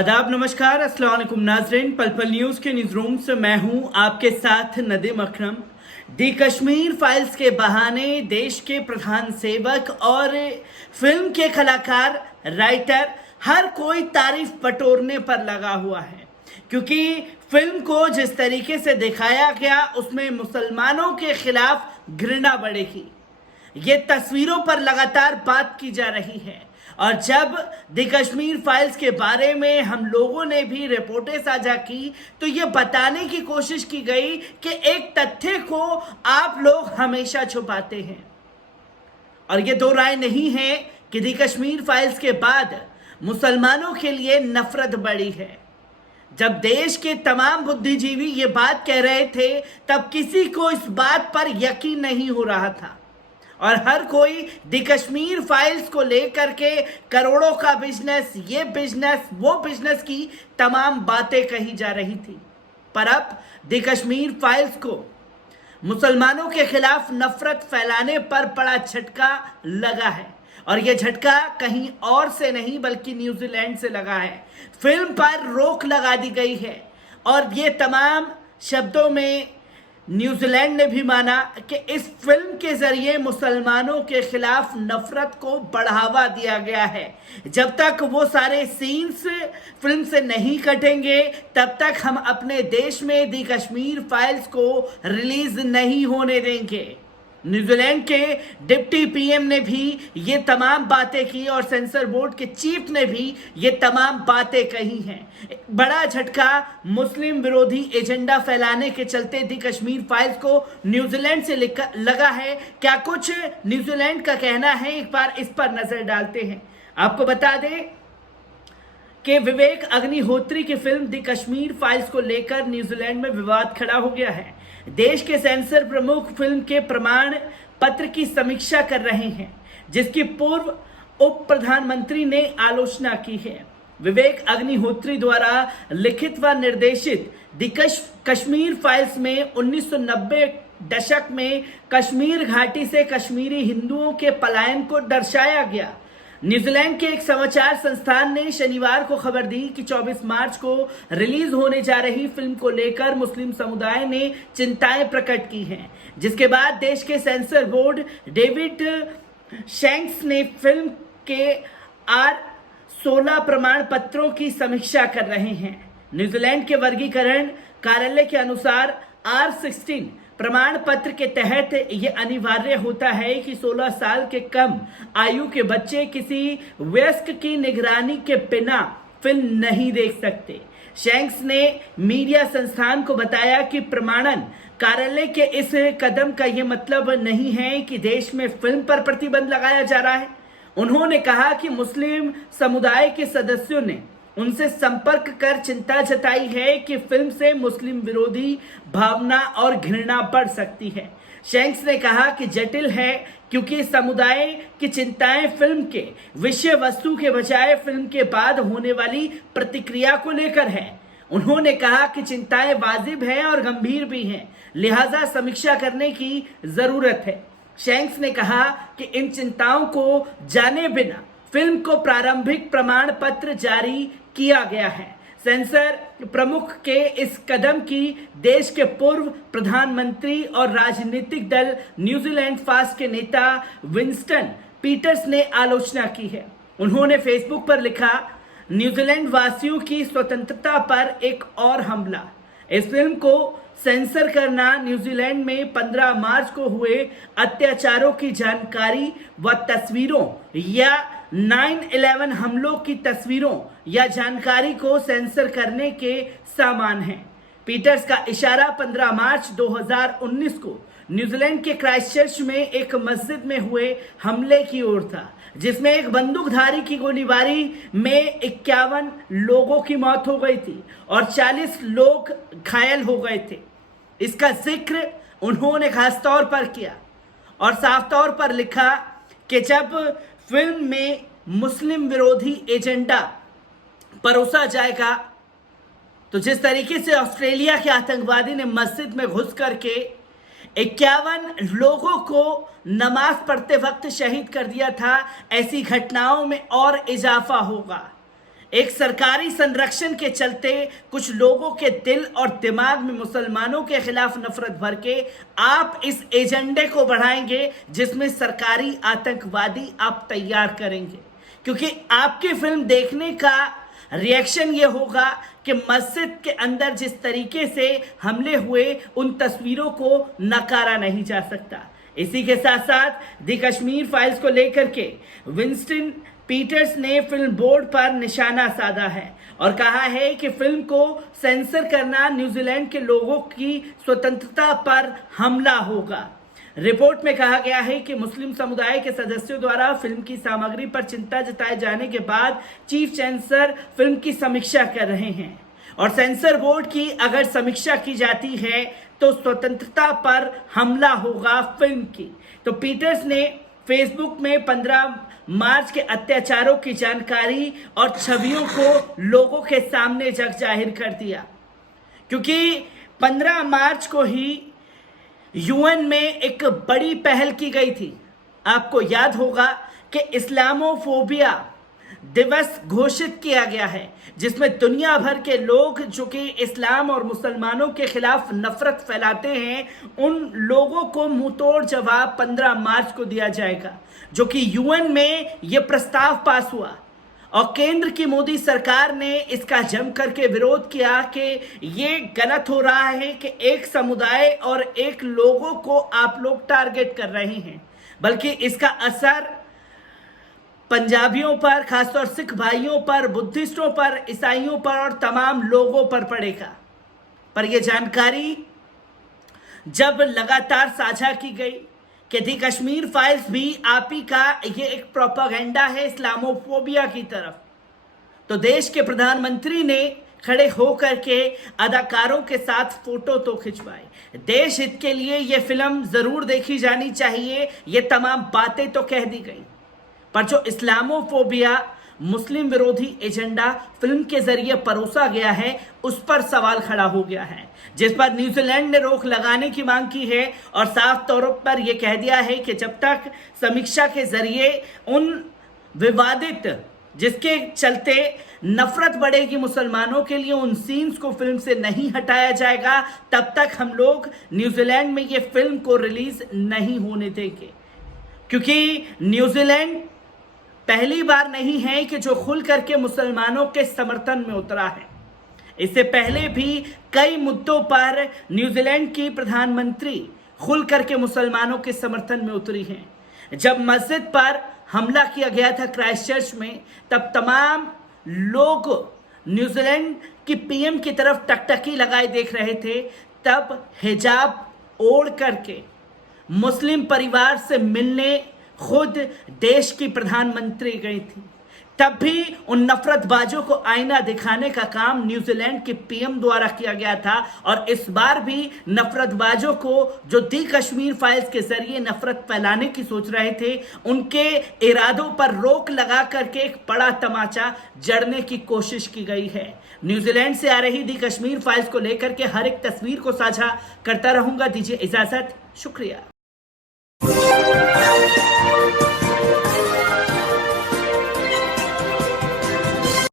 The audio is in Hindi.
आदाब, नमस्कार, अस्सलाम वालेकुम नाज़रीन। पल पल न्यूज़ के न्यूज़ रूम से मैं हूं आपके साथ नदीम अकरम। दी कश्मीर फाइल्स के बहाने देश के प्रधान सेवक और फिल्म के कलाकार, राइटर, हर कोई तारीफ बटोरने पर लगा हुआ है, क्योंकि फिल्म को जिस तरीके से दिखाया गया उसमें मुसलमानों के खिलाफ घृणा बढ़ेगी। ये तस्वीरों पर लगातार बात की जा रही है और जब द कश्मीर फाइल्स के बारे में हम लोगों ने भी रिपोर्टें साझा की तो ये बताने की कोशिश की गई कि एक तथ्य को आप लोग हमेशा छुपाते हैं। और ये दो राय नहीं है कि द कश्मीर फाइल्स के बाद मुसलमानों के लिए नफरत बढ़ी है। जब देश के तमाम बुद्धिजीवी ये बात कह रहे थे तब किसी को इस बात पर यकीन नहीं हो रहा था और हर कोई द कश्मीर फाइल्स को लेकर के करोड़ों का बिजनेस, ये बिजनेस, वो बिजनेस की तमाम बातें कही जा रही थी। पर अब द कश्मीर फाइल्स को मुसलमानों के खिलाफ नफरत फैलाने पर बड़ा झटका लगा है और यह झटका कहीं और से नहीं बल्कि न्यूजीलैंड से लगा है। फिल्म पर रोक लगा दी गई है और ये तमाम शब्दों में न्यूजीलैंड ने भी माना कि इस फिल्म के जरिए मुसलमानों के खिलाफ नफरत को बढ़ावा दिया गया है। जब तक वो सारे सीन्स फिल्म से नहीं कटेंगे तब तक हम अपने देश में द कश्मीर फाइल्स को रिलीज नहीं होने देंगे। न्यूजीलैंड के डिप्टी पीएम ने भी ये तमाम बातें की और सेंसर बोर्ड के चीफ ने भी ये तमाम बातें कही हैं। बड़ा झटका मुस्लिम विरोधी एजेंडा फैलाने के चलते द कश्मीर फाइल्स को न्यूजीलैंड से लगा है। क्या कुछ न्यूजीलैंड का कहना है, एक बार इस पर नजर डालते हैं। आपको बता दें कि विवेक अग्निहोत्री की फिल्म द कश्मीर फाइल्स को लेकर न्यूजीलैंड में विवाद खड़ा हो गया है। देश के सेंसर प्रमुख फिल्म के प्रमाण पत्र की समीक्षा कर रहे हैं, जिसकी पूर्व उप प्रधानमंत्री ने आलोचना की है। विवेक अग्निहोत्री द्वारा लिखित व निर्देशित द कश्मीर फाइल्स में 1990 दशक में कश्मीर घाटी से कश्मीरी हिंदुओं के पलायन को दर्शाया गया। न्यूजीलैंड के एक समाचार संस्थान ने शनिवार को खबर दी कि 24 मार्च को रिलीज होने जा रही फिल्म को लेकर मुस्लिम समुदाय ने चिंताएं प्रकट की हैं, जिसके बाद देश के सेंसर बोर्ड डेविड शैंक्स ने फिल्म के R16 प्रमाण पत्रों की समीक्षा कर रहे हैं। न्यूजीलैंड के वर्गीकरण कार्यालय के अनुसार R16 प्रमाण पत्र के तहत यह अनिवार्य होता है कि 16 साल के कम आयु के बच्चे किसी वयस्क की निगरानी के बिना फिल्म नहीं देख सकते। शैंक्स ने मीडिया संस्थान को बताया कि प्रमाणन कार्यालय के इस कदम का यह मतलब नहीं है कि देश में फिल्म पर प्रतिबंध लगाया जा रहा है। उन्होंने कहा कि मुस्लिम समुदाय के सदस्यों ने उनसे संपर्क कर चिंता जताई है कि फिल्म से मुस्लिम विरोधी भावना और घृणा बढ़ सकती है। शैंक्स ने कहा कि जटिल है क्योंकि समुदाय की चिंताएं फिल्म के विषय वस्तु के बजाय फिल्म के बाद होने वाली प्रतिक्रिया को लेकर है। उन्होंने कहा कि चिंताएं वाजिब हैं और गंभीर भी हैं, लिहाजा समीक्षा करने की जरूरत है। शैंक्स ने कहा कि इन चिंताओं को जाने बिना फिल्म को प्रारंभिक प्रमाण पत्र जारी किया गया है। सेंसर प्रमुख के इस कदम की देश के पूर्व प्रधानमंत्री और राजनीतिक दल न्यूजीलैंड फास्ट के नेता विंस्टन पीटर्स ने आलोचना की है। उन्होंने फेसबुक पर लिखा, न्यूजीलैंड वासियों की स्वतंत्रता पर एक और हमला। इस फिल्म को सेंसर करना न्यूजीलैंड में 15 मार्च को हुए अत्याचारों की जानकारी व तस्वीरों या 9/11 हमलों की तस्वीरों या जानकारी को सेंसर करने के समान है। पीटर्स का इशारा 15 मार्च 2019 को न्यूजीलैंड के क्राइस्टचर्च में एक मस्जिद में हुए हमले की ओर था, जिसमें एक बंदूकधारी की गोलीबारी में 51 लोगों की मौत हो गई थी और 40 लोग घायल हो गए थे। इसका जिक्र उन्होंने खास तौर पर किया और साफ तौर पर लिखा कि जब फिल्म में मुस्लिम विरोधी एजेंडा परोसा जाएगा तो जिस तरीके से ऑस्ट्रेलिया के आतंकवादी ने मस्जिद में घुस करके 51 लोगों को नमाज पढ़ते वक्त शहीद कर दिया था, ऐसी घटनाओं में और इजाफा होगा। एक सरकारी संरक्षण के चलते कुछ लोगों के दिल और दिमाग में मुसलमानों के खिलाफ नफरत भर के आप इस एजेंडे को बढ़ाएंगे जिसमें सरकारी आतंकवादी आप तैयार करेंगे, क्योंकि आपकी फिल्म देखने का रिएक्शन ये होगा कि मस्जिद के अंदर जिस तरीके से हमले हुए उन तस्वीरों को नकारा नहीं जा सकता। इसी के साथ साथ द कश्मीर फाइल्स को लेकर के विंस्टन पीटर्स ने फिल्म बोर्ड पर निशाना साधा है और कहा है कि फिल्म को सेंसर करना न्यूजीलैंड के लोगों की स्वतंत्रता पर हमला होगा। रिपोर्ट में कहा गया है कि मुस्लिम समुदाय के सदस्यों द्वारा फिल्म की सामग्री पर चिंता जताए जाने के बाद चीफ सेंसर फिल्म की समीक्षा कर रहे हैं और सेंसर बोर्ड की अगर समीक्षा की जाती है तो स्वतंत्रता पर हमला होगा फिल्म की। तो पीटर्स ने फेसबुक में 15 मार्च के अत्याचारों की जानकारी और छवियों को लोगों के सामने जग जाहिर कर दिया, क्योंकि 15 मार्च को ही यूएन में एक बड़ी पहल की गई थी। आपको याद होगा कि इस्लामोफोबिया दिवस घोषित किया गया है, जिसमें दुनिया भर के लोग जो कि इस्लाम और मुसलमानों के खिलाफ नफरत फैलाते हैं उन लोगों को मुंहतोड़ जवाब 15 मार्च को दिया जाएगा, जो कि यूएन में यह प्रस्ताव पास हुआ और केंद्र की मोदी सरकार ने इसका जम करके विरोध किया कि ये गलत हो रहा है कि एक समुदाय और एक लोगों को आप लोग टारगेट कर रहे हैं, बल्कि इसका असर पंजाबियों पर, खासतौर सिख भाइयों पर, बुद्धिस्टों पर, ईसाइयों पर और तमाम लोगों पर पड़ेगा। पर यह जानकारी जब लगातार साझा की गई कि दी कश्मीर फाइल्स भी आप ही का ये एक प्रोपागेंडा है इस्लामोफोबिया की तरफ, तो देश के प्रधानमंत्री ने खड़े होकर के अदाकारों के साथ फोटो तो खिंचवाए। देश हित के लिए ये फिल्म जरूर देखी जानी चाहिए, ये तमाम बातें तो कह दी गई, पर जो इस्लामोफोबिया मुस्लिम विरोधी एजेंडा फिल्म के जरिए परोसा गया है उस पर सवाल खड़ा हो गया है, जिस पर न्यूजीलैंड ने रोक लगाने की मांग की है और साफ तौर पर यह कह दिया है कि जब तक समीक्षा के जरिए उन विवादित जिसके चलते नफरत बढ़ेगी मुसलमानों के लिए उन सीन्स को फिल्म से नहीं हटाया जाएगा, तब तक हम लोग न्यूजीलैंड में ये फिल्म को रिलीज नहीं होने देंगे। क्योंकि न्यूजीलैंड पहली बार नहीं है कि जो खुल करके मुसलमानों के समर्थन में उतरा है। इससे पहले भी कई मुद्दों पर न्यूजीलैंड की प्रधानमंत्री खुल करके मुसलमानों के समर्थन में उतरी हैं। जब मस्जिद पर हमला किया गया था क्राइस्टचर्च में, तब तमाम लोग न्यूजीलैंड की पीएम की तरफ टकटकी लगाए देख रहे थे। तब हिजाब ओढ़ करके मुस्लिम परिवार से मिलने खुद देश की प्रधानमंत्री गई थी। तब भी उन नफरतबाजों को आईना दिखाने का काम न्यूजीलैंड के पीएम द्वारा किया गया था और इस बार भी नफरतबाजों को जो दी कश्मीर फाइल्स के जरिए नफरत फैलाने की सोच रहे थे उनके इरादों पर रोक लगा करके एक बड़ा तमाचा जड़ने की कोशिश की गई है। न्यूजीलैंड से आ रही दी कश्मीर फाइल्स को लेकर के हर एक तस्वीर को साझा करता रहूंगा। दीजिए इजाजत, शुक्रिया।